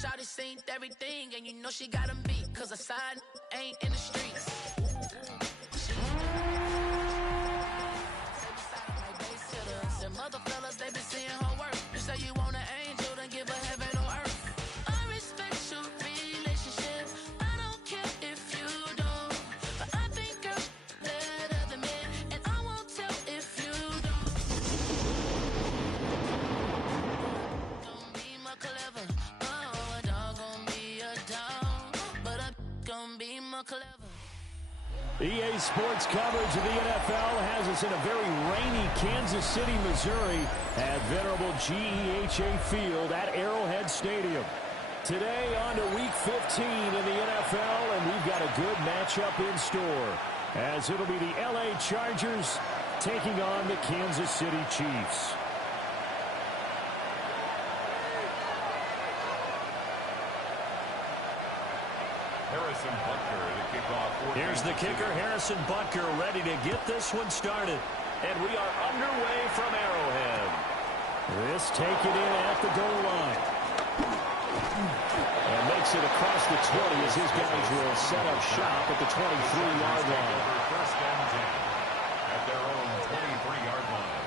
shawty seen everything, and you know she got 'em beat, cause a side ain't in the streets. Them other fellas, they been seeing her work. You say you want an angel, then give her heaven on earth. I respect your relationship. I don't care if you don't, but I think I'm better than men, and I won't tell if you don't. Don't be more clever. Oh, a dog gon' be a dog, but a gon' be more clever. EA Sports coverage of the NFL has us in a very rainy Kansas City, Missouri at venerable GEHA Field at Arrowhead Stadium. Today on to Week 15 in the NFL, and we've got a good matchup in store, as it'll be the LA Chargers taking on the Kansas City Chiefs. Harrison Butker to kick off. Here's the kicker, Harrison Butker, ready to get this one started. And we are underway from Arrowhead. This taken in at the goal line. And makes it across the 20 as his guys will set up shop at the 23-yard line. First and 10 at their own 23-yard line.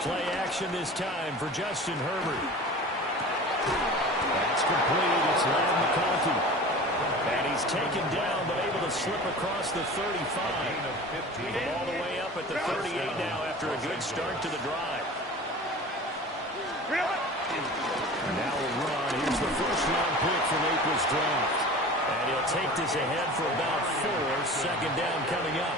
Play action this time for Justin Herbert. That's complete. It's Lamb McConkey. And he's taken down, but able to slip across the 35. All the way up at the 38 now after a good start to the drive. And now a run. Here's the first-round pick from April's draft. And he'll take this ahead for about 4. Second down coming up.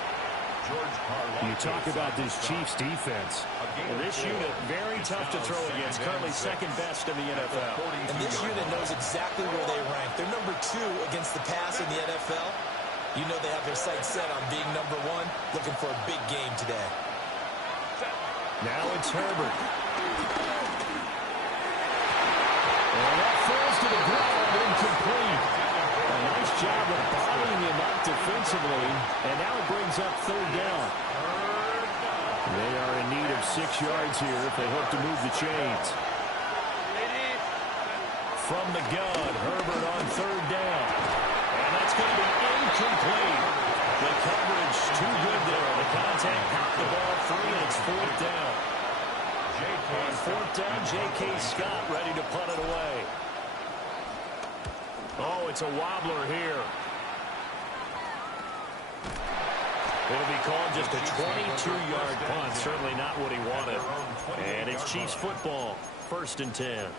You talk about this Chiefs defense. Well, this unit, very tough to throw against. Currently second best in the NFL. And this unit knows exactly where they rank. They're number 2 against the pass in the NFL. You know they have their sights set on being number 1, looking for a big game today. Now it's Herbert. And that falls to the ground, incomplete. A nice job of bodying him up defensively, and now it brings up third down. They are in need of 6 yards here if they hope to move the chains. From the gun, Herbert on third down. And that's going to be incomplete. The coverage too good there. The contact popped the ball free, and it's fourth down. On fourth down, J.K. Scott ready to punt it away. Oh, it's a wobbler here. It'll be called just a 22-yard punt. Certainly not what he wanted. And it's Chiefs football. First and 10.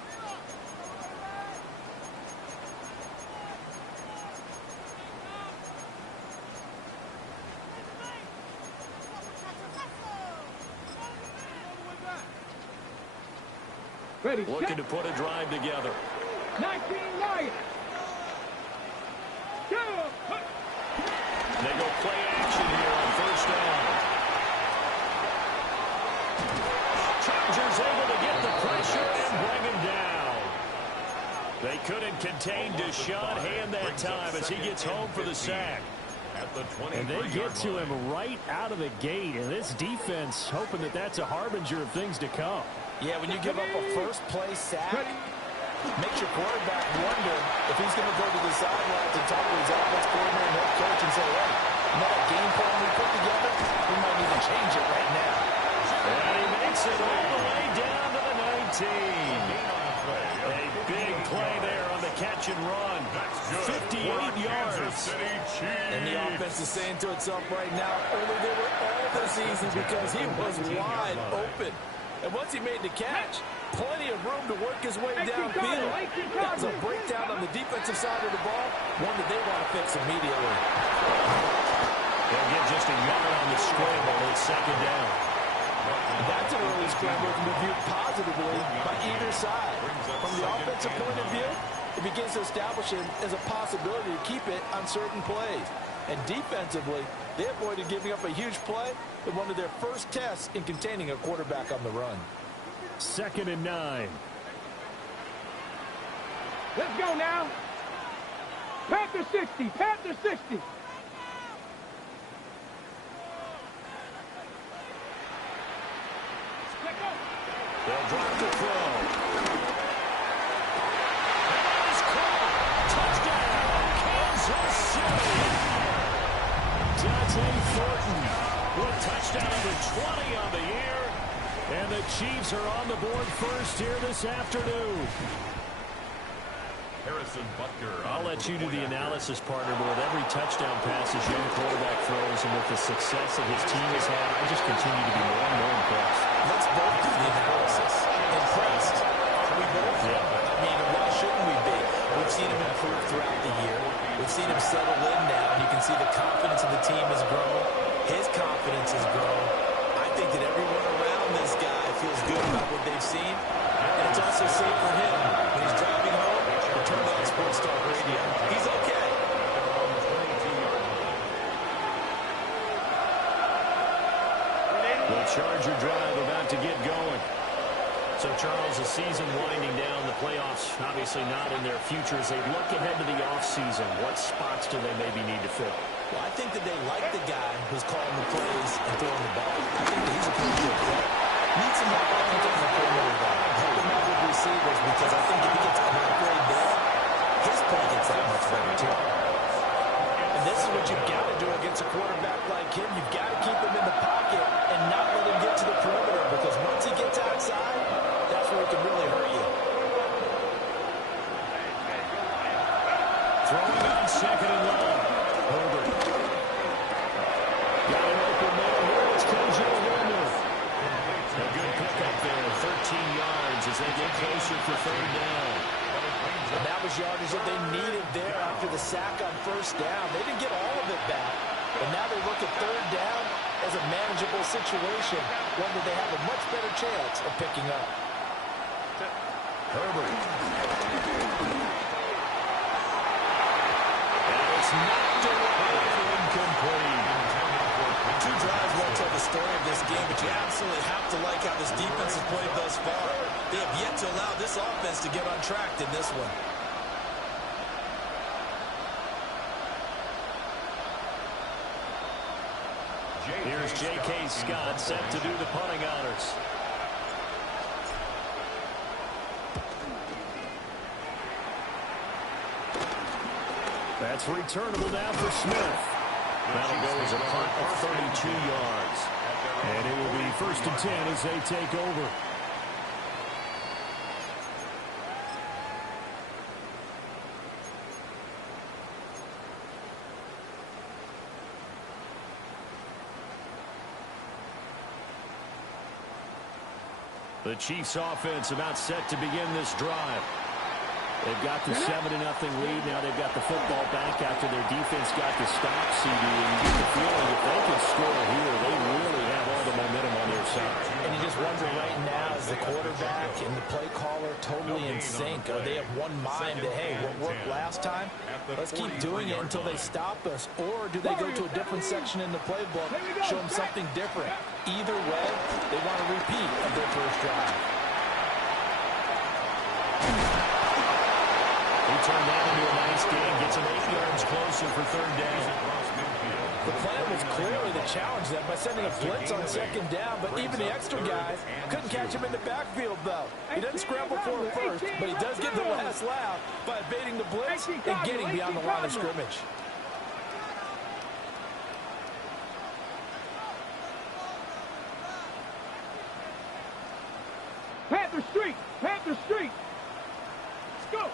Ready, looking to put a drive together. 19 Lions. They go play action here on first down. Chargers able to get the pressure and bring him down. They couldn't contain Deshaun Hand that time as he gets home for the sack. And they get to him right out of the gate. And this defense hoping that that's a harbinger of things to come. Yeah, when you give up a first-play sack, makes your quarterback wonder if he's going to go to the sidelines and talk to his offense coordinator and head coach and say, hey, you know that game plan we put together? We might even change it right now. And he makes it all the way down to the 19. A big play there on the catch and run. 58 yards. And the offense is saying to itself right now, only they were all this season because he was wide open. And once he made the catch, plenty of room to work his way downfield. That was a breakdown on the defensive side of the ball, one that they want to fix immediately. They'll get just a yard on the scramble. It's second down. And that's an early scramble to be viewed positively by either side. From the offensive point of view, it begins to establish him as a possibility to keep it on certain plays. And defensively, they avoided giving up a huge play in one of their first tests in containing a quarterback on the run. Second and 9. Let's go now. Panther 60. Panther 60. They'll drop the throw. And it's caught. Touchdown, Kansas City. Dante Thornton with touchdown number 20 on the year. And the Chiefs are on the board first here this afternoon. Harrison Butker. I'll let you do the analysis, partner, but with every touchdown pass his young quarterback throws and with the success that his team has had, I just continue to be more and more impressed. Let's both do the analysis. Impressed. Are we both? Yeah. I mean, why shouldn't we be? We've seen him improve throughout the year. We've seen him settle in now. You can see the confidence of the team has grown. His confidence has grown. I think that everyone around this guy feels good about what they've seen. And it's also safe for him when he's driving home. Turn on Sports Talk Radio. He's okay. The Charger drive about to get going. So, Charles, the season winding down, the playoffs obviously not in their future. As they look ahead to the offseason, what spots do they maybe need to fill? Well, I think that they like the guy who's calling the plays and throwing the ball. I think that he's a pretty good player. Needs some more offense on the perimeter, though. Help him out with receivers, because I think if he gets an upgrade there, his play gets that much better, too. And this is what you've got to do against a quarterback like him. You've got to keep him in the pocket and not let him get to the perimeter, because once he gets outside, that's where he can really hurt you. Throwing on second and long. Herbert. Got an open man here. It's Kyle Homer. A good pickup there, 13 yards as they get closer for third down. And that was yardage that they needed there after the sack on first down. They didn't get all of it back. And now they look at third down as a manageable situation, one that they have a much better chance of picking up. Herbert. And it's knocked away, incomplete. Two drives won't tell the story of this game, but you absolutely have to like how this defense has played thus far. They have yet to allow this offense to get untracked in this one. Here's J.K. Scott set to do the punting honors. That's returnable now for Smith. That'll go as a punt of 32 yards. And it will be 1st and 10 as they take over. The Chiefs offense about set to begin this drive. They've got the 7-0 lead. Now they've got the football back after their defense got the stop, CD. And you get the feeling if they can score here, they really have all the momentum on their side. And you just wonder right now, is the quarterback and the play caller totally in sync? Are they of one mind that, hey, what worked last time, let's keep doing it until they stop us? Or do they go to a different section in the playbook, show them something different? Either way, they want a repeat of their first drive. He turned that into a nice game, gets him 8 yards closer for third down. The plan was clearly to challenge them by sending a blitz on second down, but even the extra guys couldn't catch him in the backfield, though. He doesn't scramble for it first, but he does get the last laugh by evading the blitz and getting beyond the line of scrimmage. Panther Street! Panther Street! Let's go!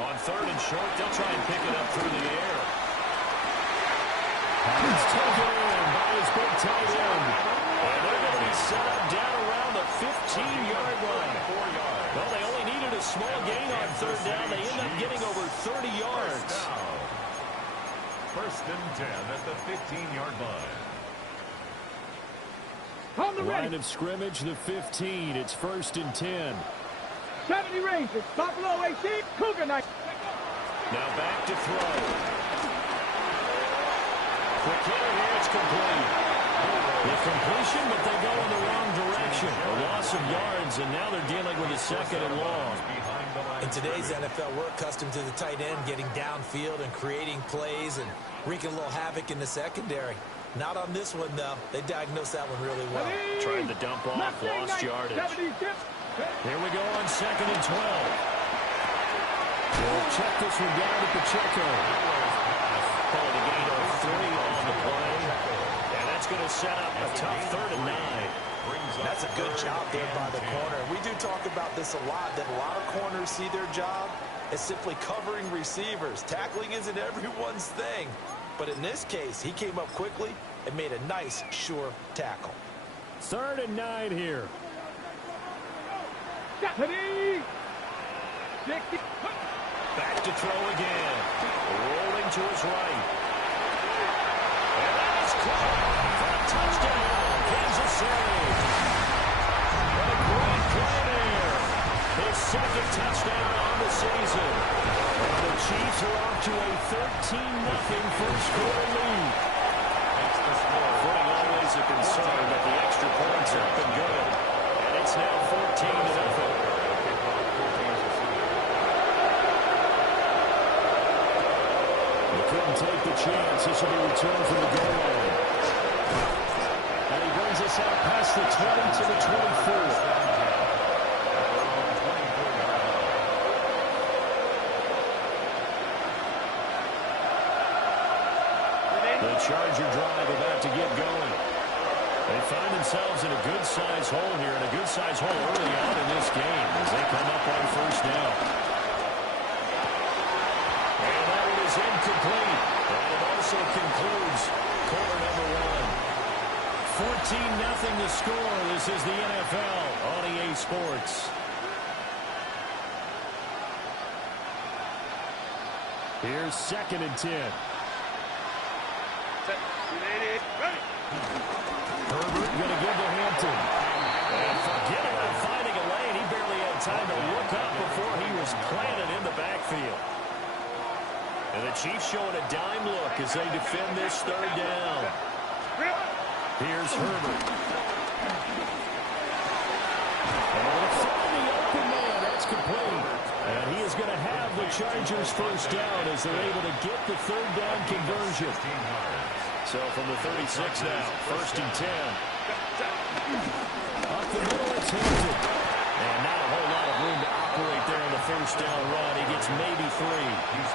On third and short, they'll try and pick it up through the air. He's taken in by his big tight end. And they're going to be set up down around the 15-yard line. Well, they only needed a small gain on third down. They end up getting over 30 yards. 1st and 10 at the 15-yard line. On the Line ready. of scrimmage, the 15. It's 1st and 10. 70 Rangers. Buffalo 18. Cougar 9. Now back to throw. Quick hitter here, it's complete. The completion, but they go in the wrong direction. A loss of yards, and now they're dealing with a second and long. In today's NFL, we're accustomed to the tight end getting downfield and creating plays and wreaking a little havoc in the secondary. Not on this one, though. They diagnosed that one really well. Tried to dump off, lost yardage. Here we go on 2nd and 12. We'll check this one down to Pacheco. Call it a gain of 3 on the play. And that's going to set up a tough 3rd and 9. That's a good job there by the corner. We do talk about this a lot, that a lot of corners see their job as simply covering receivers. Tackling isn't everyone's thing. But in this case, he came up quickly and made a nice, sure tackle. 3rd and 9 here. Back to throw again. Rolling to his right. And that is caught for a touchdown. Kansas City. What a great play there. His 2nd touchdown on the season. And the Chiefs are off to a 13-0 first quarter lead. Footing always a concern, but the extra points have been good. And it's now 14-0. Couldn't take the chance. This will be returned from the goal line. And he brings us out past the 20 to the 24. The Charger drive about to get going. They find themselves in a good-sized hole here, and a good-sized hole early on in this game as they come up on 1st down. Incomplete. And it also concludes quarter number 1. 14-0 to score. This is the NFL on EA Sports. Here's 2nd and 10. Herbert going to give to Hampton. And forget about finding a lane. He barely had time to look up before he was planted in the backfield. And the Chiefs showing a dime look as they defend this 3rd down. Here's Herbert. And from the open man, that's complete. And he is going to have the Chargers 1st down as they're able to get the 3rd down conversion. So from the 36 now, 1st and 10. Up the middle, it's Hampton. And not a whole lot of room to operate there on the 1st down run. He gets maybe 3.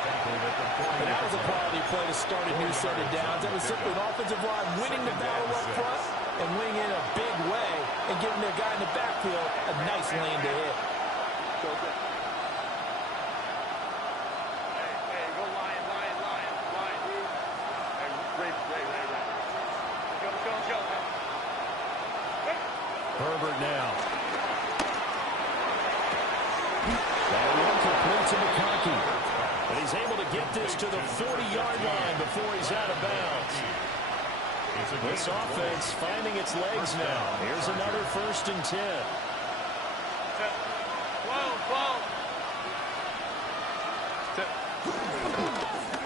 And that was a quality play to start a new set of downs. That was simply an offensive line winning the battle up front and winning in a big way and giving their guy in the backfield a nice lane to hit. Herbert now. That one complete to McConkey. But he's able to get this to the 40-yard line before he's out of bounds. This offense finding its legs now. Here's another 1st and 10.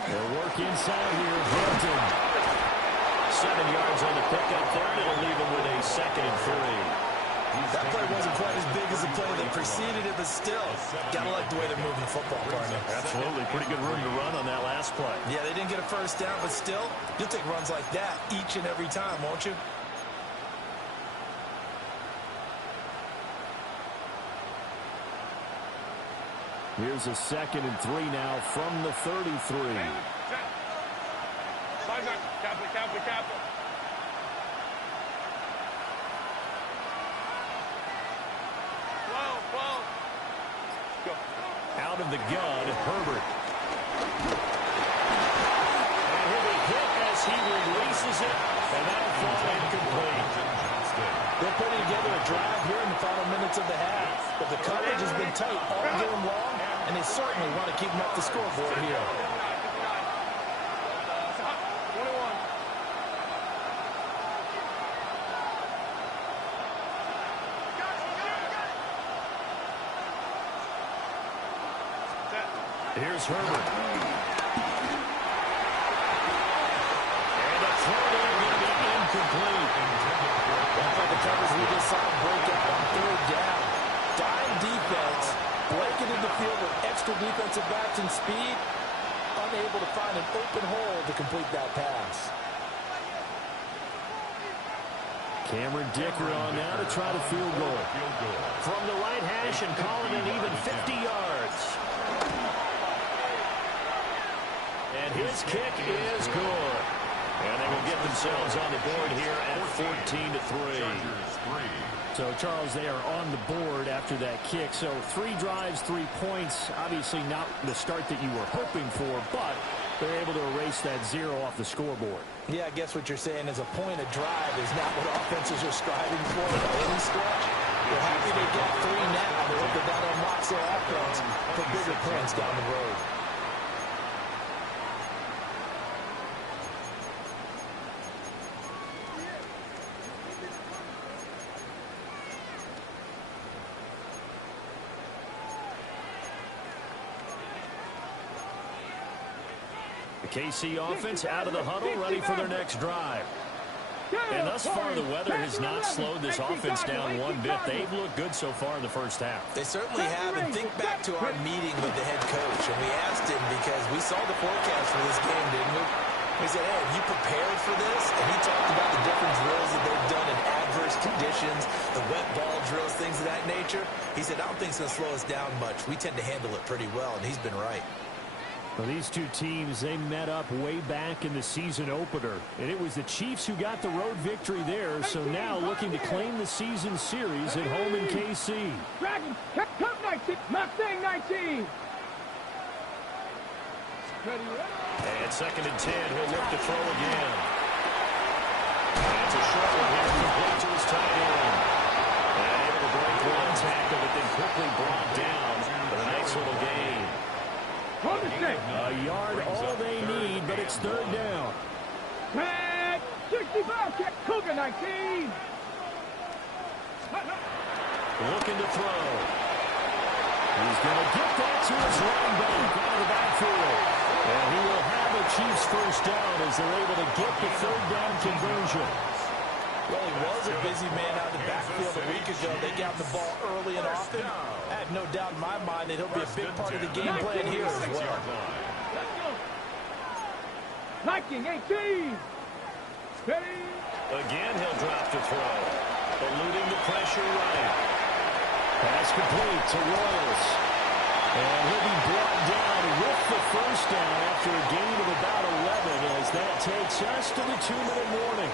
They'll work inside here. Hampton. 7 yards on the pickup there, and it'll leave him with a 2nd and 3. That play wasn't quite as big as the play that preceded it, but still, gotta like the way they're moving the football, partner. Absolutely. Pretty good room to run on that last play. Yeah, they didn't get a 1st down, but still, you'll take runs like that each and every time, won't you? Here's a 2nd and 3 now from the 33. Out of the gun, Herbert. And he'll be hit as he releases it, and that'll fall incomplete. They're putting together a drive here in the final minutes of the half, but the coverage has been tight all game long, and they certainly want to keep them off the scoreboard here. Here's Herbert. And a throw there going to be incomplete. solid breakout on third down. Dime defense, blanketed the field with extra defensive backs and speed, unable to find an open hole to complete that pass. Cameron Dicker on now to try the field goal. From the right hash and call it an even 50 yards. And his kick is good. And they will get themselves on the board here at 14-3. So, Charles, they are on the board after that kick. So, 3 drives, 3 points. Obviously not the start that you were hoping for, but they're able to erase that 0 off the scoreboard. Yeah, I guess what you're saying is a point of drive is not what offenses are striving for by any stretch. They're happy to get 3 now. They hope that unlocks their offense for bigger points down the road. KC offense out of the huddle, ready for their next drive. And thus far, the weather has not slowed this offense down one bit. They've looked good so far in the first half. They certainly have. And think back to our meeting with the head coach. And we asked him because we saw the forecast for this game, didn't we? We said, hey, have you prepared for this? And he talked about the different drills that they've done in adverse conditions, the wet ball drills, things of that nature. He said, I don't think it's going to slow us down much. We tend to handle it pretty well, and he's been right. Well, these two teams, they met up way back in the season opener. And it was the Chiefs who got the road victory there. So now looking to claim the season series at home in KC. Dragons, come 19, Mustang 19. And 2nd and 10, he'll look to throw again. And it's a short one here, complete to his tight end. And able to break one tackle, but then quickly brought down for a nice little gain. A yard, all they need, but it's 3rd down. 65, Cougar 19. Looking to throw. He's going to get that to his running back out of the backfield. And he will have a Chiefs first down as they're able to get the 3rd down conversion. Well, he was a busy man out of the backfield a week ago. They got the ball early and often. I have no doubt in my mind that he'll be a big part of the game plan here as well. 19, 18. Again, he'll drop to throw. Eluding the pressure right. Pass complete to Royals. And he'll be brought down with the first down after a gain of about 11 as that takes us to the 2-minute warning.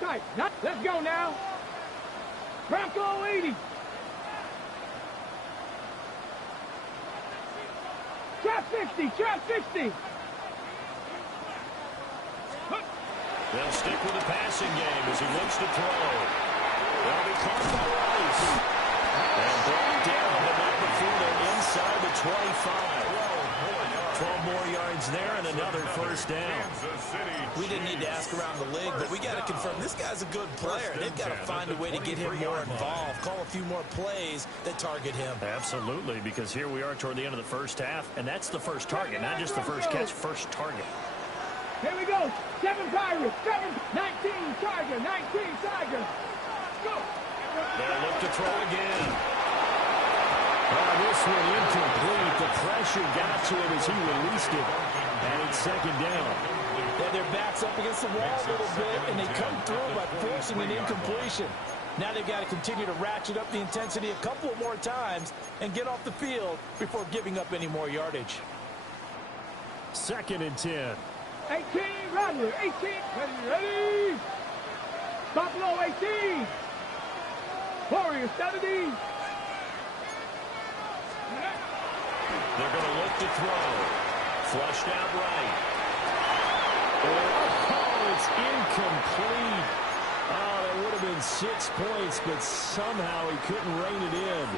Tight. Let's go now. Bronco 80. Trap 60. Trap 60. They'll stick with the passing game as he looks to throw. They'll be caught by Rice. And brought down, but not before they're inside the 25. 12 more yards there and another first down. We didn't need to ask around the league, but we got to confirm this guy's a good player. They've got to find a way to get him more involved, call a few more plays that target him. Absolutely, because here we are toward the end of the first half, and that's the first target, not just the first catch, first target. Here we go. 7 Pirates. 7, 19 Tiger. 19 Tiger. Go. They'll look to throw again. This one incomplete. The pressure got to him as he released it. And it's 2nd down. Yeah, their backs up against the wall a little bit, and they come through by forcing an incompletion. Now they've got to continue to ratchet up the intensity a couple more times and get off the field before giving up any more yardage. 2nd and 10. 18, Rattler. 18. Ready. Buffalo 18. Warriors 70. They're going to look to throw. Flushed out right. Oh, it's incomplete. Oh, that would have been 6 points, but somehow he couldn't rein it in.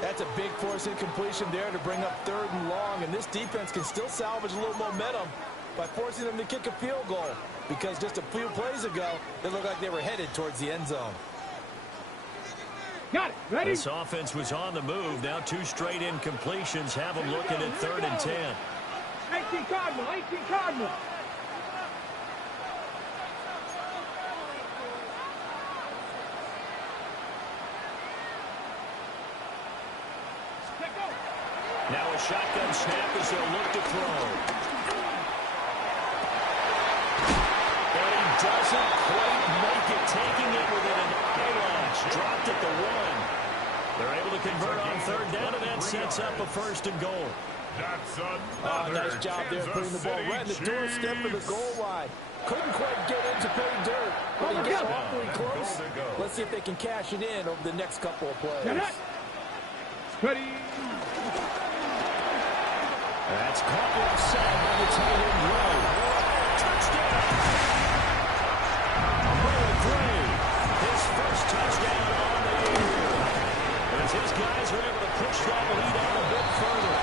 That's a big force incompletion there to bring up 3rd and long, and this defense can still salvage a little momentum by forcing them to kick a field goal. because just a few plays ago, they looked like they were headed towards the end zone. Got it. Ready? This offense was on the move. Now 2 straight incompletions have them looking at 3rd and 10. 18 Cardinal, 18 Cardinal. Now a shotgun snap as they'll look to throw. And he doesn't quite make it, taking it within an eyelash. Dropped at the 1. They're able to convert on 3rd down, and that sets up a 1st and goal. Nice job there putting the ball right in the doorstep of the goal line. Couldn't quite get into pay dirt, but he got awfully close. Let's see if they can cash it in over the next couple of plays. Ready? That's caught offside by the tight end, Gray. Touchdown! Noah Gray, his first touchdown on the year. As his guys are able to push that lead out a bit further.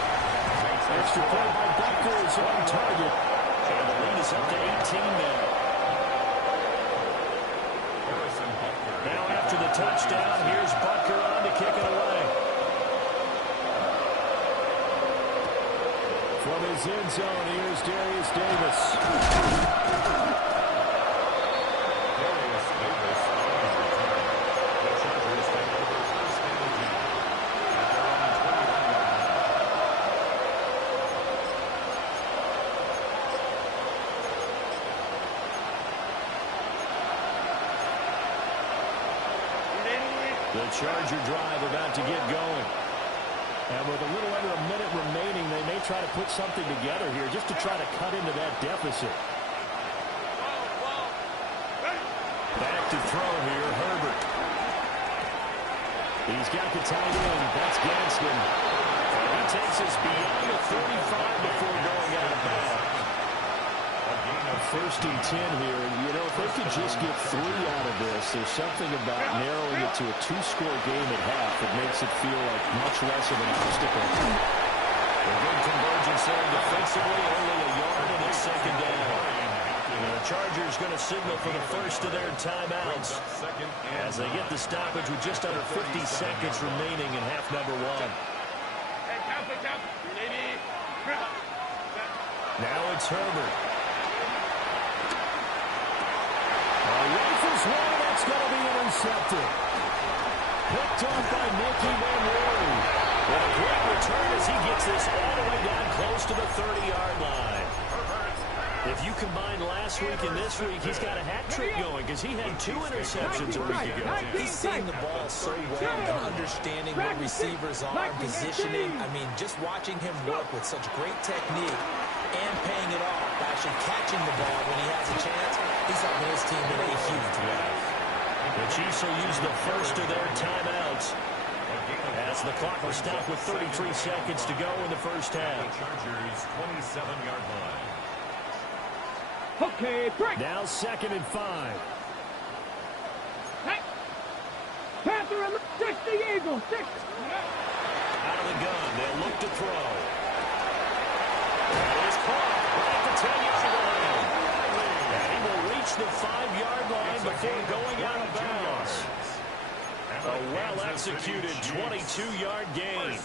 Extra play by Butker is on target. And the lead is up to 18 now. Now after the touchdown, here's Butker on to kick it away. From his end zone, here's Darius Davis. The Charger drive about to get going. And with a little under a minute remaining, they may try to put something together here just to try to cut into that deficit. Back to throw here, Herbert. He's got the tight end. That's Gadsden. And he takes us beyond the 35 before going out of bounds. First and 10 here. You know, if they could just get 3 out of this, there's something about narrowing it to a 2-score game at half that makes it feel like much less of an obstacle. A good convergence there defensively, only a yard, and it's 2nd down. The Chargers going to signal for the first of their timeouts as they get the stoppage with just under 50 seconds remaining in half number 1. Now it's Herbert. Rifles one, that's going to be intercepted. Picked off by Nicky Manwari. And a great return as he gets this all the way down close to the 30-yard line. If you combine last week and this week, he's got a hat trick going because he had 2 interceptions a week ago. He's seeing the ball so well and understanding what receivers are, positioning. I mean, just watching him work with such great technique and paying it off by actually catching the ball when he has a chance, he's helping his team in a huge way. The Chiefs will use the first of their timeouts as the clock will stop with 33 seconds to go in the first half. Chargers 27-yard line. Okay, break. Now 2nd and 5. Hey. Panther and 60 Eagles. 6. Out of the gun, they'll look to throw. That is caught right at the 10-yard line. And he will reach the 5-yard line before going out of bounds. A well-executed 22-yard gain.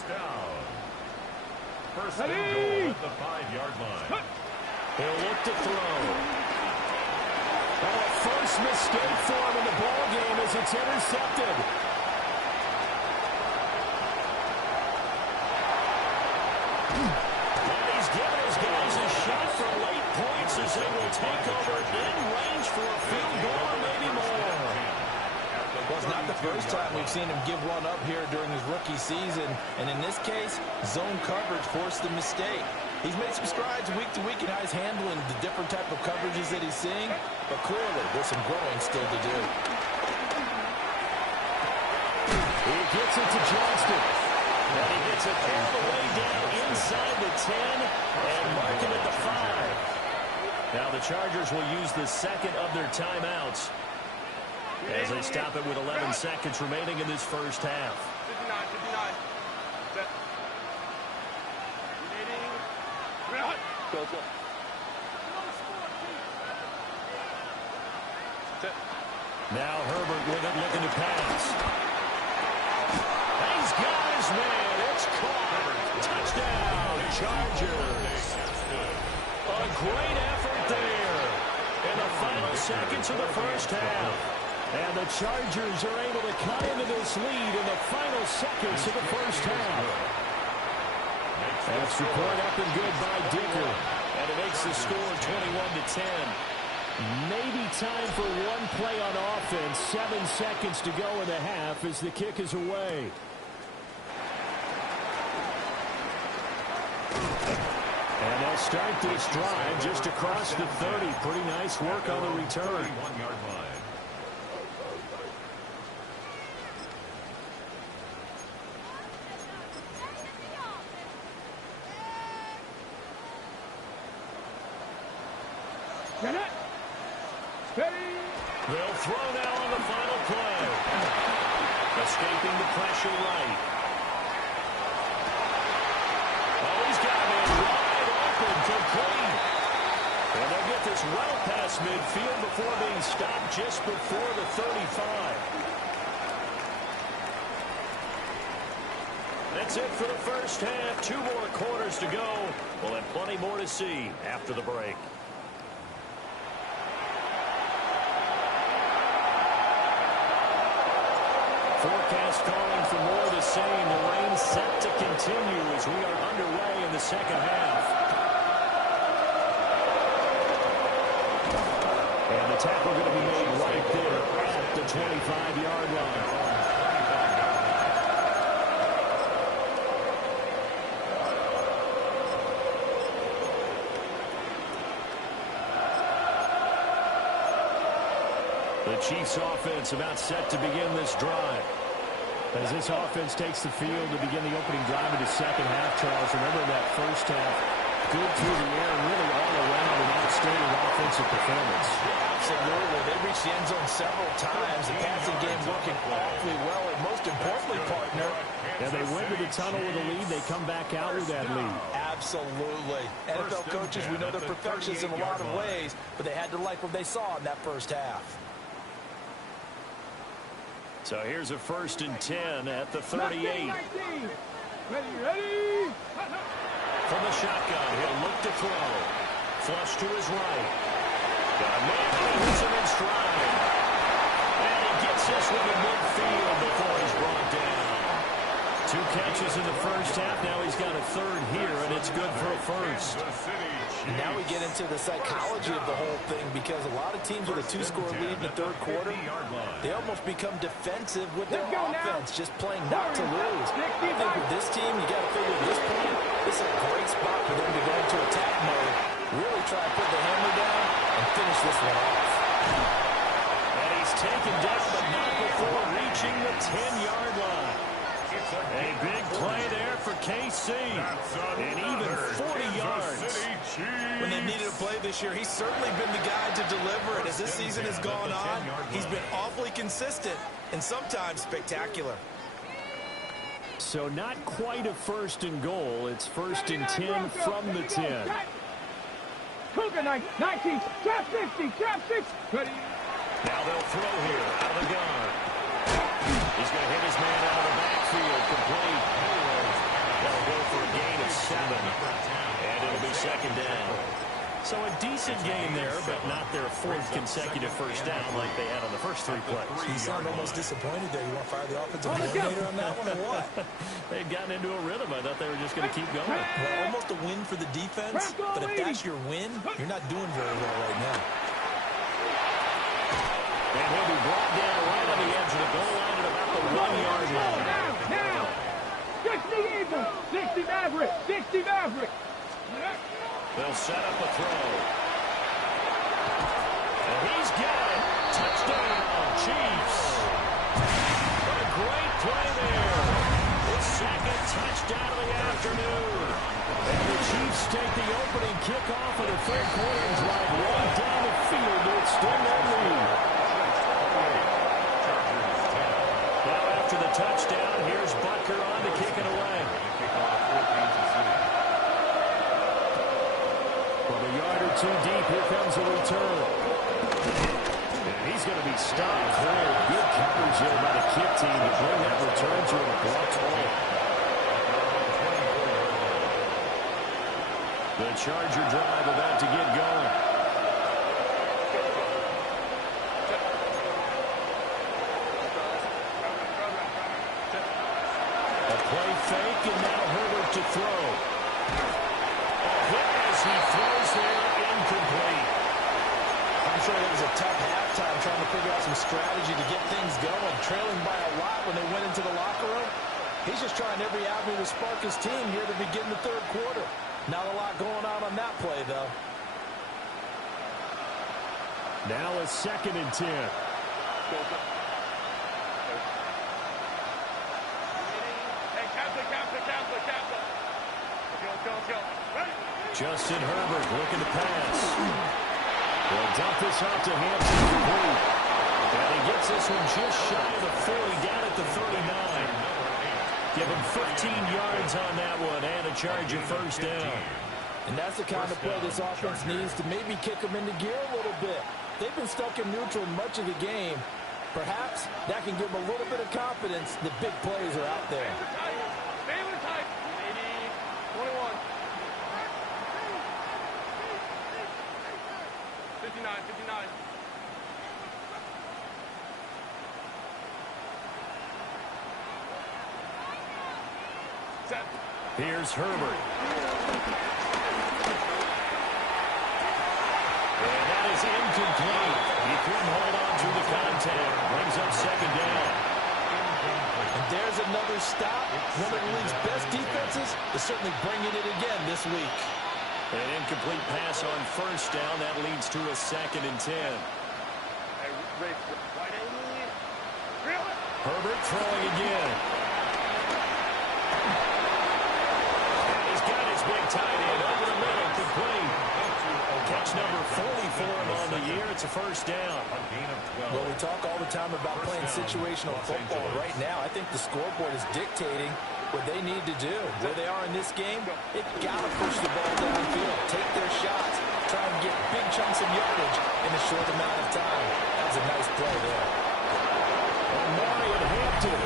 First and goal at the 5-yard line. He'll look to throw. Oh, first mistake for him in the ball game as it's intercepted. And he's giving his guys a shot for late points as they will take over in range for a field goal or maybe more. Well, it's not the first time we've seen him give one up here during his rookie season. And in this case, zone coverage forced the mistake. He's made some strides week to week in how he's handling the different type of coverages that he's seeing. But clearly, there's some growing still to do. He gets it to Johnston. And he gets it all the way down inside the 10 and marking at the 5. Now the Chargers will use the second of their timeouts as they stop it with 11 seconds remaining in this first half. 59. with it. Now Herbert with it, looking to pass. He's got his man. It's caught. Touchdown, Chargers. A great effort there in the final seconds of the first half. And the Chargers are able to cut into this lead in the final seconds of the first half. That's the point up and good by Dicker. And it makes the score 21-10. Maybe time for one play on offense. 7 seconds to go in the half as the kick is away. And they'll start this drive just across the 30. Pretty nice work on the return. 31-yard line. Get it. Steady. They'll throw now on the final play. Escaping the pressure right. Oh, he's got him wide open, complete. And they'll get this well past midfield before being stopped just before the 35. That's it for the first half. 2 more quarters to go. We'll have plenty more to see after the break. Forecast calling for more of the same. The rain set to continue as we are underway in the second half. And the tackle going to be made right there at the 25-yard line. The Chiefs offense about set to begin this drive. As this offense takes the field to begin the opening drive of the second half, Charles, remember that first half, good through the air, really all around an outstanding offensive performance. Absolutely. They reached the end zone several times. The passing game working awfully well, and most importantly, partner. And they went to the tunnel with a lead. They come back out with that lead. Absolutely. NFL coaches, we know they're perfectionists in a lot of ways, but they had to like what they saw in that first half. So here's a 1st and 10 at the 38. Ready. From the shotgun, he'll look to throw. Flush to his right. Got a man who hits him in stride. And he gets this one in midfield before he's brought down. 2 catches in the first half. Now he's got a 3rd here, and it's good for a 1st. And now we get into the psychology of the whole thing, because a lot of teams with a 2-score lead in the 3rd quarter, they almost become defensive with their offense, just playing not to lose. I think with this team, you got to figure at this point, this is a great spot for them to go into attack mode, really try to put the hammer down and finish this one off. And he's taken down, but not before reaching the 10-yard line. A big play there for KC, and even 40 yards. When they needed a play this year, he's certainly been the guy to deliver it. As this season has gone on, he's been awfully consistent and sometimes spectacular. So not quite a 1st and goal. It's 1st and 10 from the 10. Cougar 19, trap 60, trap 6. Ready. Now they'll throw here out of the gun. He's going to hit his man out of the backfield, complete. That'll go for a gain of 7. And it'll be 2nd down. So a decent game there, but not their 4th consecutive first down like they had on the first 3 plays. You sound almost disappointed there. You want to fire the offensive coordinator on that one or what? They'd gotten into a rhythm. I thought they were just going to keep going. Well, almost a win for the defense, but if that's your win, you're not doing very well right now. And he'll be brought down right on the edge of the goal line at about the 1-yard line. Now. 60 Eagles, 60 Maverick, 60 Maverick. They'll set up a throw. And he's got it. Touchdown, Chiefs. What a great play there. The 2nd touchdown of the afternoon. And the Chiefs take the opening kickoff of the 3rd quarter and drive right down the field to extend their lead. Now after the touchdown, here's Butker on to kick it away. From a yard or 2 deep, here comes a return. And he's He's going to be stopped cold. Good coverage there by the kick team to bring that return to an abrupt halt. The Charger drive about to get going. A play fake, and now Herbert to throw. A hit as he throws there, incomplete. I'm sure it was a tough halftime trying to figure out some strategy to get things going. Trailing by a lot when they went into the locker room. He's just trying every avenue to spark his team here to begin the third quarter. Not a lot going on that play, though. Now a 2nd and 10. Justin Herbert looking to pass. They'll dump this off to Hampton complete. And he gets this one just shy of the 40, down at the 39. Give him 15 yards on that one and a Charger first down. And that's the kind of play this offense needs to maybe kick them into gear a little bit. They've been stuck in neutral much of the game. Perhaps that can give them a little bit of confidence. The big plays are out there. 59. Here's Herbert. And that is incomplete. He couldn't hold on to the contact. Brings up 2nd down. And there's another stop. One of the league's best defenses is certainly bringing it again this week. An incomplete pass on first down. That leads to a 2nd and 10. Herbert throwing again. And he's got his big tight end over the middle, complete. Catch number 40 for him on the year. It's a first down. Well, we talk all the time about playing situational football. Right now, I think the scoreboard is dictating what they need to do. Where they are in this game, they've got to push the ball downfield, take their shots, try and get big chunks of yardage in a short amount of time. That was a nice play there. Marion Hampton,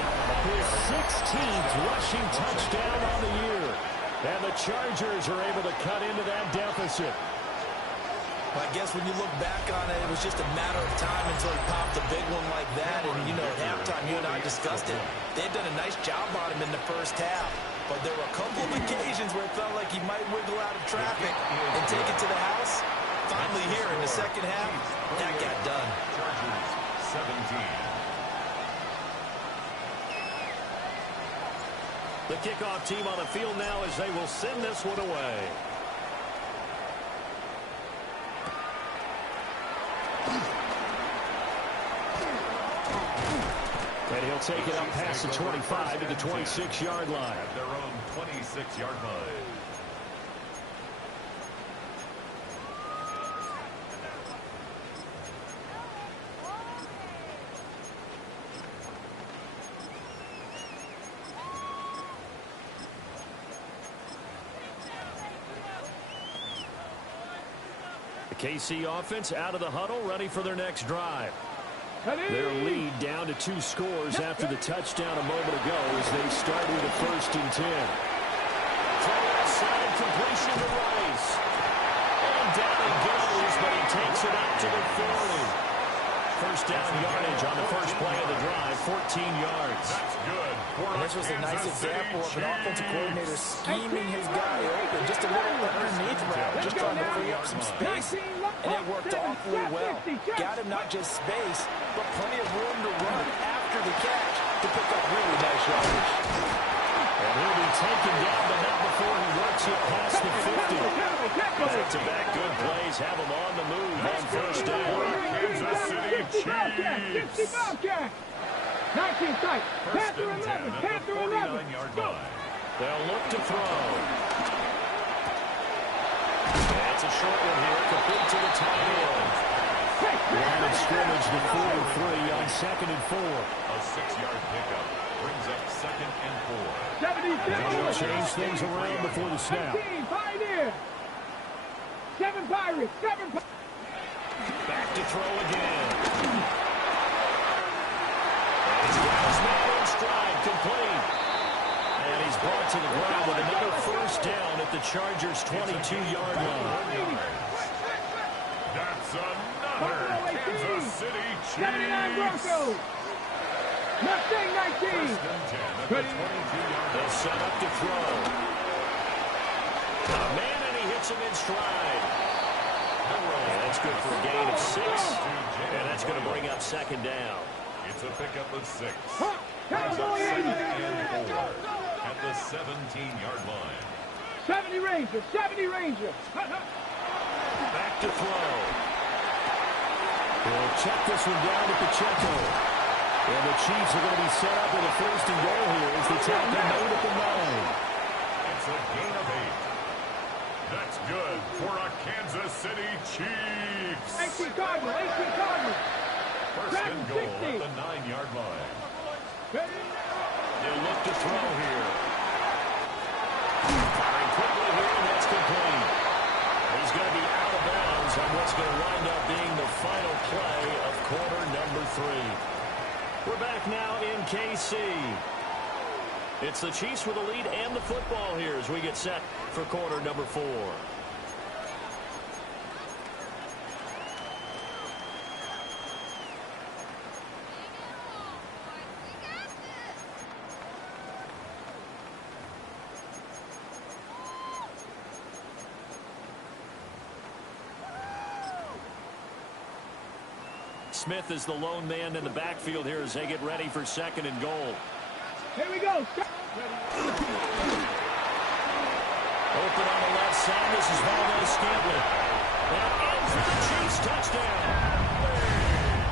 his 16th rushing touchdown on the year. And the Chargers are able to cut into that deficit. Well, I guess when you look back on it, it was just a matter of time until he popped a big one like that. And, you know, at halftime, you and I discussed it. They had done a nice job on him in the first half. But there were a couple of occasions where it felt like he might wiggle out of traffic and take it to the house. Finally here in the second half, that got done. Chargers 17. The kickoff team on the field now as they will send this one away. And he'll take it up past the 25 to the 26-yard line. At their own 26-yard line. The KC offense out of the huddle, ready for their next drive. Their lead down to 2 scores after the touchdown a moment ago as they start with a 1st and 10. Throw outside, completion to Rice. And down he goes, but he takes it up to the 40. First down yardage on the first play of the drive, 14 yards. That's good. And this was a nice example of an offensive coordinator scheming his guy open. Just a little underneath route, just trying to free up some space. And it worked awfully well. Got him not just space, but plenty of room to run after the catch to pick up really nice yardage. And he'll be taken down, but not before he works it past the 50. Back-to-back good plays have him on the move on first down. Kansas City Chiefs. 19 tight. Panther 11. Panther 11. 49-yard line. They'll look to throw. That's a short one here, complete to the tight end. Line of scrimmage, the 43 on 2nd and 4. A 6-yard pickup brings up 2nd and 4. 77. They'll change things around before the snap. 18, Pioneer. 7 Pirates. 7 Pirates. Back to throw again. He's got his man in stride, complete. And he's brought to the ground with another first down at the Chargers' 22-yard line. That's another Kansas City Chiefs. 79 Broncos. Mustang 19. They'll set up to throw. A man, and he hits him in stride. And that's good for a gain of 6. And that's going to bring up second down. It's a pickup of 6. Cowboy 80. At the 17-yard line. 70 Rangers. 70 Rangers. Back to throw. We'll check this one down at Pacheco. And the Chiefs are going to be set up with a first and goal here as the tackle made at the 9. It's a gain of 8. That's good for a Kansas City Chiefs. 18 Cardinals. 18 Cardinals. First and goal at the 9-yard line. They'll look to throw here. Firing quickly here, and that's complete. He's going to be out of bounds on what's going to wind up being the final play of quarter number 3. We're back now in KC. It's the Chiefs with the lead and the football here as we get set for quarter number 4. Smith is the lone man in the backfield here as they get ready for second and goal. Here we go. Open on the left side. This is Valdez-Scantling. Now in for the Chiefs touchdown.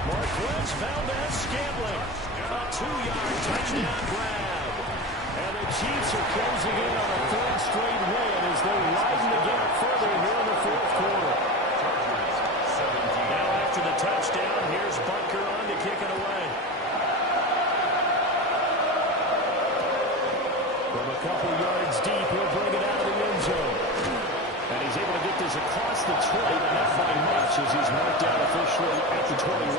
Marquez Valdez-Scantling. A 2-yard touchdown grab. And the Chiefs are closing in on a 3rd straight win as they widen the gap further here in the 4th quarter. Now after the touchdown, here's Butker on to kick it away. From a couple yards deep, he'll bring it out of the end zone. And he's able to get this across the 20, but not by much as he's marked out officially at the 21.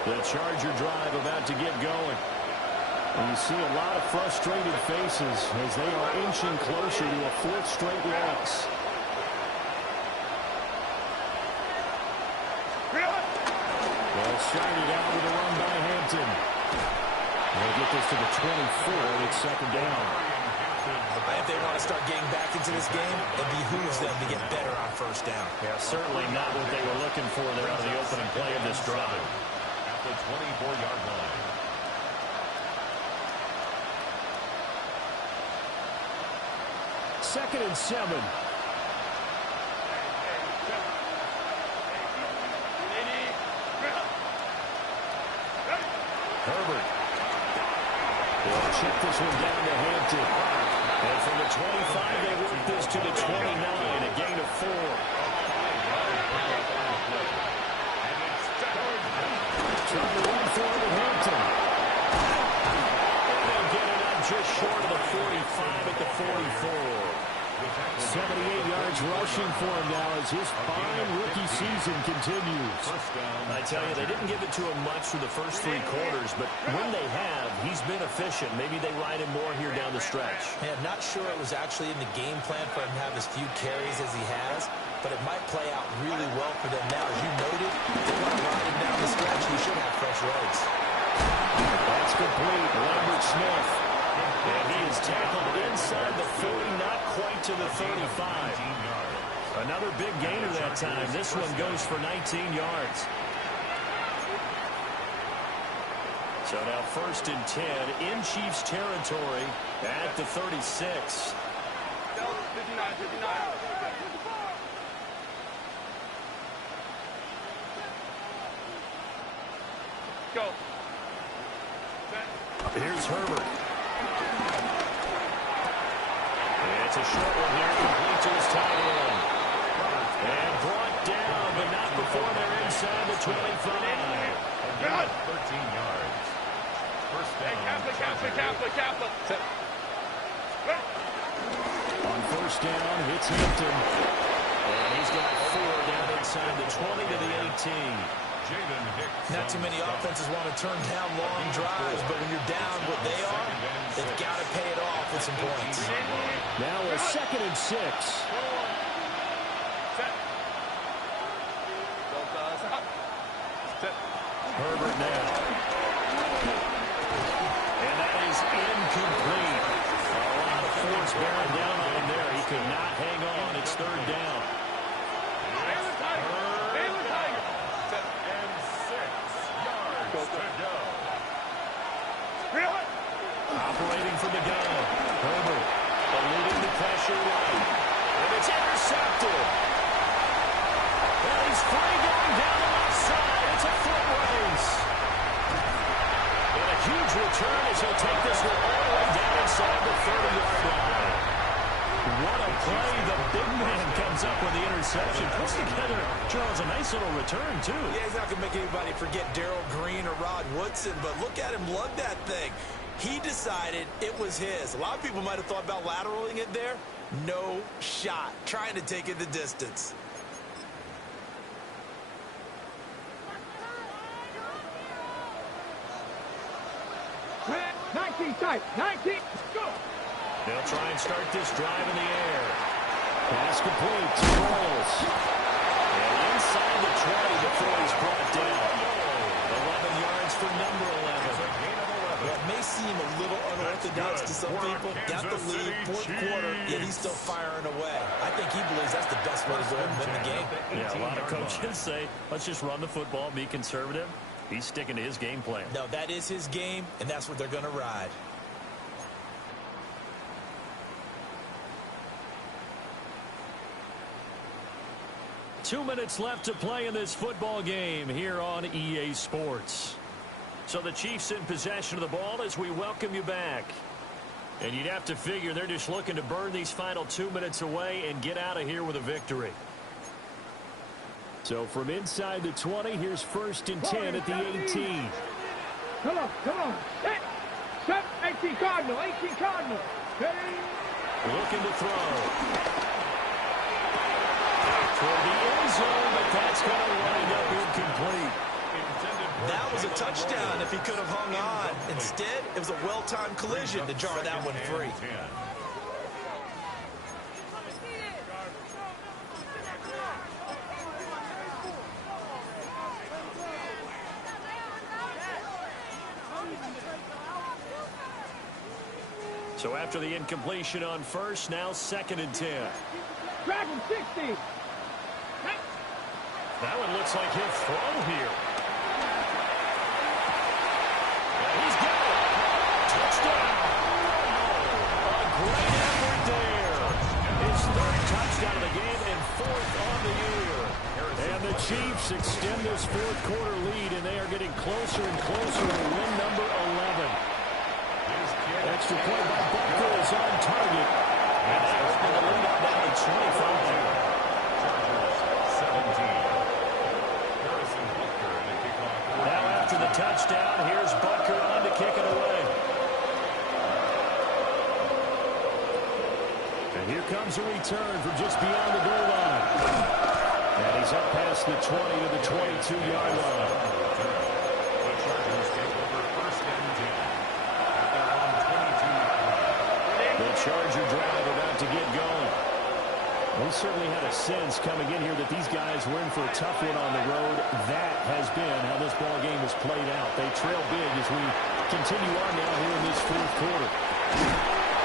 The Charger drive about to get going. And you see a lot of frustrated faces as they are inching closer to a 4th straight loss. They'll start it out with a run by Hampton. They'll get this to the 24, and it's second down. If they want to start getting back into this game, it behooves them to get better on first down. Yeah, certainly not what they were looking for there on the opening play of this drive. At the 24-yard line. Second and 7. Herbert. They'll check this one down to Hampton. And from the 25, they work this to the 29, a gain of 4. Trying to run for it with Hampton. They'll get it up just short of the 45 at the 44. 78 yards rushing for him now as his fine rookie season continues. I tell you, they didn't give it to him much through the first 3 quarters, but when they have, he's been efficient. Maybe they ride him more here down the stretch. Yeah, not sure it was actually in the game plan for him to have as few carries as he has, but it might play out really well for them now. As you noted, if they want to ride him down the stretch, he should have fresh legs. That's complete. Lambert Smith. And he is tackled inside the 40, not quite to the 35. Another big gainer that time. This one goes for 19 yards. So now 1st and 10 in Chiefs territory at the 36. Go. Here's Herbert. It's a short one here, complete to his tight end. And brought down, but not before they're inside the 25. 13 yards. First down. Kaplan. On first down, it's Hampton. And he's got 4 down inside the 20 to the 18. Not too many offenses want to turn down long drives, but when you're down what they are, they've got to pay it off with some points. Now a 2nd and 6. Herbert now. And that is incomplete. A lot of force bearing down on him there. He could not hang on. It's 3rd down. Operating from the gun. Herbert eluding the pressure right. And it's intercepted. And he's free going down the left side. It's a foot race. And a huge return as he'll take this one all the way down inside the 30-yard line. What a play. The big man comes up with the interception. Puts together, Charles, a nice little return, too. Yeah, he's not going to make anybody forget Darrell Green or Rod Woodson, but look at him lug that thing. He decided it was his. A lot of people might have thought about lateraling it there. No shot. Trying to take it the distance. Red, 19 tight. 19. Go. They'll try and start this drive in the air. Pass complete to Rolls. And inside the 20 before he's brought down. 11 yards for number 11. Well, it may seem a little unorthodox to some people. Got the lead, 4th quarter, yet he's still firing away. I think he believes that's the best way to go and win the game. Yeah, a lot of coaches say, let's just run the football, be conservative. He's sticking to his game plan. No, that is his game, and that's what they're going to ride. Two minutes left to play in this football game here on EA Sports. So the Chiefs in possession of the ball as we welcome you back. And you'd have to figure they're just looking to burn these final 2 minutes away and get out of here with a victory. So from inside the 20, here's 1st and 10 at the 18. Come on, come on. 18 Cardinal, 18 Cardinal. Looking to throw. Toward the end zone, but that's going to wind up incomplete. That was a touchdown if he could have hung on. Instead, it was a well-timed collision to jar that one free. So after the incompletion on first, now 2nd and 10. Dragon 60. That one looks like he'll throw here. And he's got it. Touchdown. A great effort there. His 3rd touchdown of the game and 4th on the year. And the Chiefs extend this 4th quarter lead, and they are getting closer and closer to win number 11. Extra point by Butker is on target. And they open the lead up down to 25. Now after the touchdown, here's Butker on to kick it away. And here comes a return from just beyond the goal line. And he's up past the 20 to the 22-yard line. The Chargers take over 1st and 10. At their own 22. The Charger drive about to get going. We certainly had a sense coming in here that these guys were in for a tough one on the road. That has been how this ball game has played out. They trail big as we continue on now here in this 4th quarter.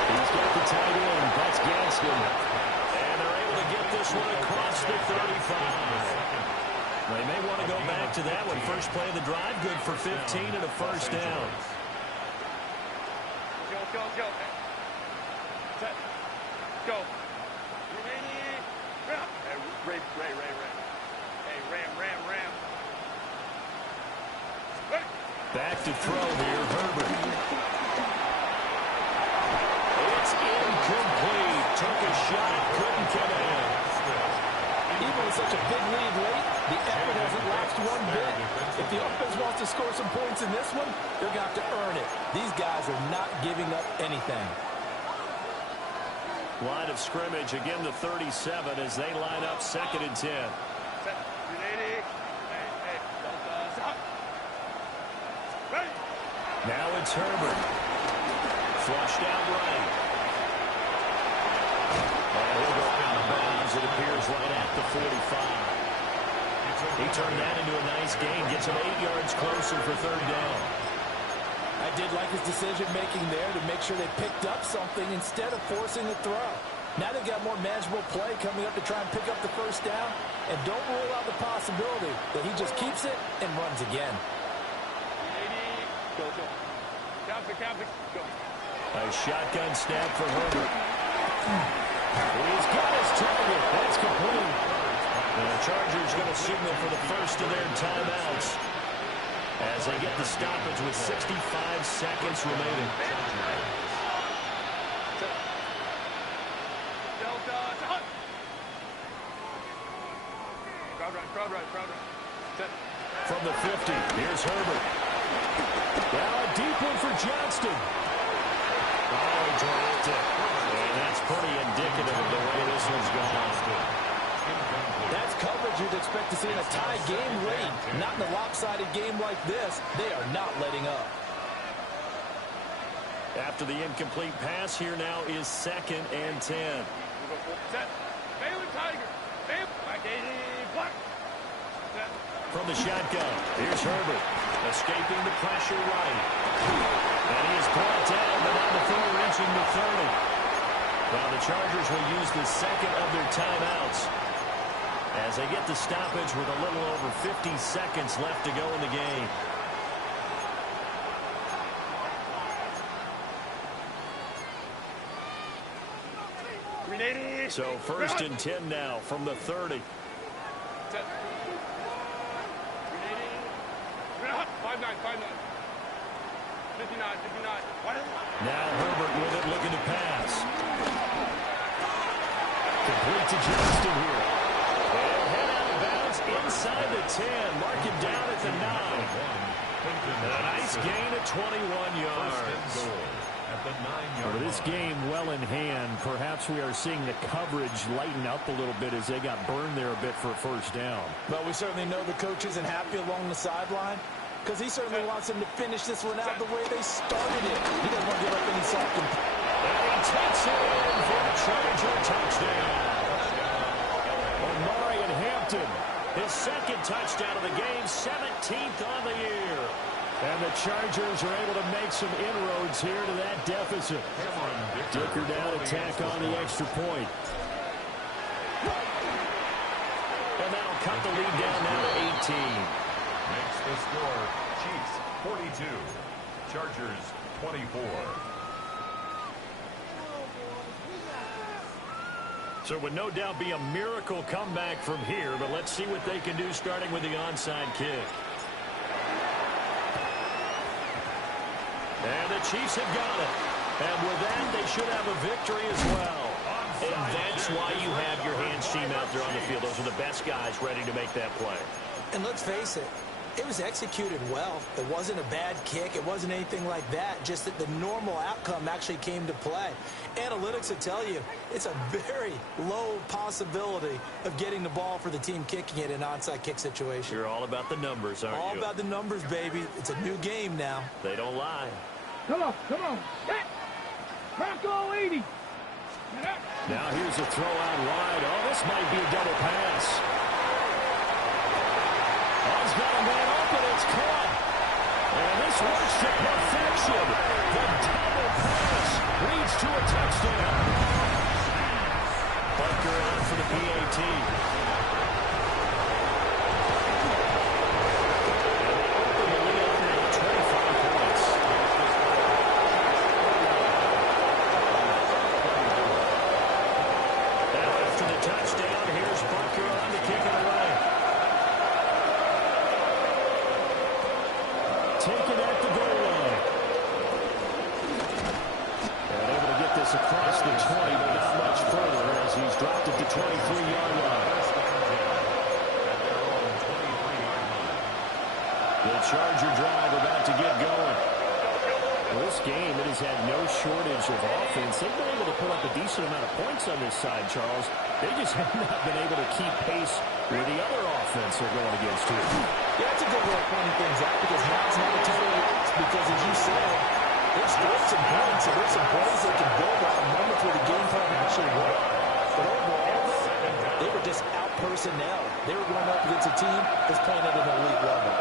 He's got the tight end. That's Gaskin. And they're able to get this one across the 35. They may want to go back to that one. First play of the drive, good for 15 and a 1st down. Go. Set. Go. Ray. Hey, Ram. Back to throw here, Herbert. It's incomplete. Took a shot, couldn't come in. Even with such a big lead late, the effort hasn't lapsed one bit. If the offense wants to score some points in this one, they're going to have to earn it. These guys are not giving up anything. Line of scrimmage, again the 37 as they line up 2nd and 10. Now it's Herbert. Flushed out right. And he'll go out of bounds, it appears, right at the 45. He turned that into a nice gain, gets him 8 yards closer for 3rd down. I did like his decision-making there to make sure they picked up something instead of forcing the throw. Now they've got more manageable play coming up to try and pick up the 1st down. And don't rule out the possibility that he just keeps it and runs again. A shotgun snap for Herbert. He's got his target. That's complete. And the Chargers going to signal for the first of their timeouts as they get the stoppage with 65 seconds remaining. From the 50, here's Herbert. Now a deep one for Johnston. Oh, he dropped it. And that's pretty indicative of the way this one's gone. That's coverage you'd expect to see in a tie game late. Not in a lopsided game like this. They are not letting up. After the incomplete pass, here now is 2nd and 10. From the shotgun, here's Herbert. Escaping the pressure right. And he is brought down, but not before reaching the 30. Well, the Chargers will use the 2nd of their timeouts as they get the stoppage with a little over 50 seconds left to go in the game. So 1st and 10 now from the 30. Now Herbert with it, looking to pass. Complete to Johnston here. And head out of bounds inside the 10. Mark him down at the 9. A nice gain of 21 yards. Well, this game well in hand. Perhaps we are seeing the coverage lighten up a little bit as they got burned there a bit for a 1st down. But we certainly know the coach isn't happy along the sideline because he certainly wants them to finish this one out the way they started it. He doesn't want to give up any second. And he takes it in for a Charger touchdown. Omarion Hampton, his 2nd touchdown of the game, 17th on the year. And the Chargers are able to make some inroads here to that deficit. Dicker down, attack on the extra point. And that'll cut the lead down now to 18. Makes the score Chiefs 42, Chargers 24. So it would no doubt be a miracle comeback from here, but let's see what they can do starting with the onside kick. And the Chiefs have got it. And with that, they should have a victory as well. And that's why you have your hands team out there on the field. Those are the best guys ready to make that play. And let's face it, it was executed well. It wasn't a bad kick. It wasn't anything like that. Just that the normal outcome actually came to play. Analytics will tell you it's a very low possibility of getting the ball for the team kicking it in an onside kick situation. You're all about the numbers, aren't you? All about the numbers, baby. It's a new game now. They don't lie. Come on, come on. Set. Bronco 80. Now here's a throw out wide. Oh, this might be a double pass. He's got a man open. It's caught. And this works to perfection. The double pass leads to a touchdown. Butker out for the PAT. And they open the lead up now to 25 points. Now after the touchdown, here's Butker on to kick it away. Taken at the goal line. And able to get this across the 20, but not much further as he's dropped it to 23-yard line. The Charger drive about to get going. Well, this game, it has had no shortage of offense. They've been able to put up a decent amount of points on this side, Charles. They just have not been able to keep pace with the other offense they're going against here. Yeah, that's a good way of pointing things out because now it's not a total loss because, as you said, they've scored some points, so there's some plays they can build on moments where the game plan actually worked. But overall, they were just out-personnel. They were going up against a team that's playing at an elite level.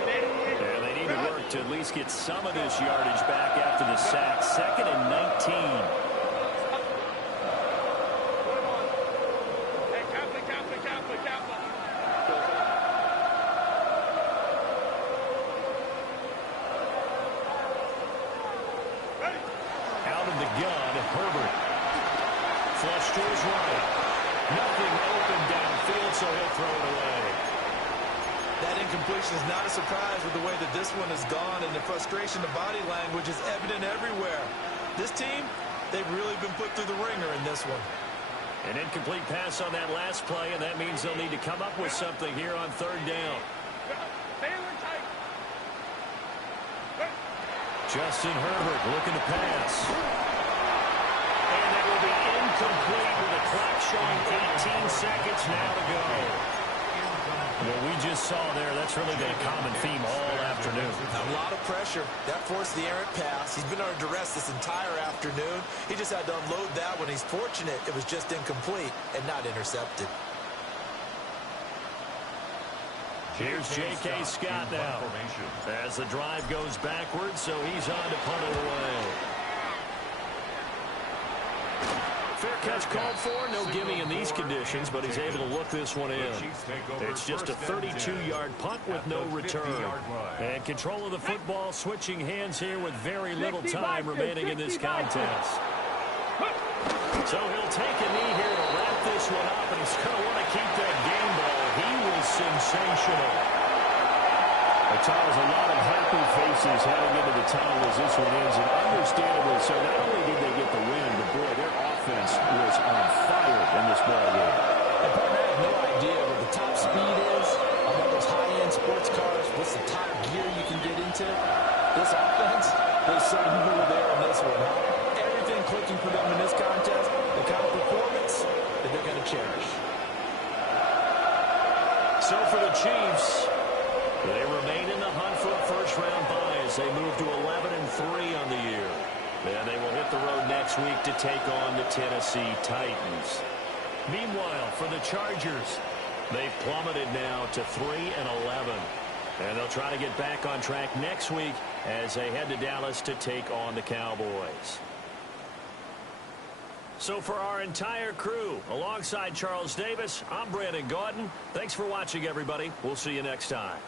And they need to work to at least get some of this yardage back after the sack. 2nd and 19. Out of the gun, Herbert. Flush to his right. Nothing open downfield, so he'll throw it away. That incompletion is not a surprise with the way that this one has gone, and the frustration, the body language is evident everywhere. This team, they've really been put through the ringer in this one. An incomplete pass on that last play, and that means they'll need to come up with something here on 3rd down. Justin Herbert looking to pass. And it will be incomplete with the clock showing 18 seconds now to go. What we just saw there, that's really been a common theme all afternoon. A lot of pressure. That forced the errant pass. He's been under duress this entire afternoon. He just had to unload that one. He's fortunate it was just incomplete and not intercepted. Here's J.K. Scott now as the drive goes backwards, so he's on to punt it away. Fair catch called for. No gimme in these conditions, but he's able to look this one in. It's just a 32-yard punt with no return. And control of the football switching hands here with very little time remaining in this contest. So he'll take a knee here to wrap this one up, and he's going to want to keep that game ball. He was sensational. Charles, a lot of happy faces heading into the tunnel as this one ends, and understandably so. Not only did they get the win, but boy, their offense was on fire in this ball game. And partner, I have no idea what the top speed is on one of those high-end sports cars. What's the top gear you can get into? This offense, they certainly were there in this one, huh? Everything clicking for them in this contest, the kind of performance that they're going to cherish. So for the Chiefs, they remain in the hunt for a first-round bye as they move to 11-3 on the year. And they will hit the road next week to take on the Tennessee Titans. Meanwhile, for the Chargers, they've plummeted now to 3-11. And they'll try to get back on track next week as they head to Dallas to take on the Cowboys. So for our entire crew, alongside Charles Davis, I'm Brandon Gaudin. Thanks for watching, everybody. We'll see you next time.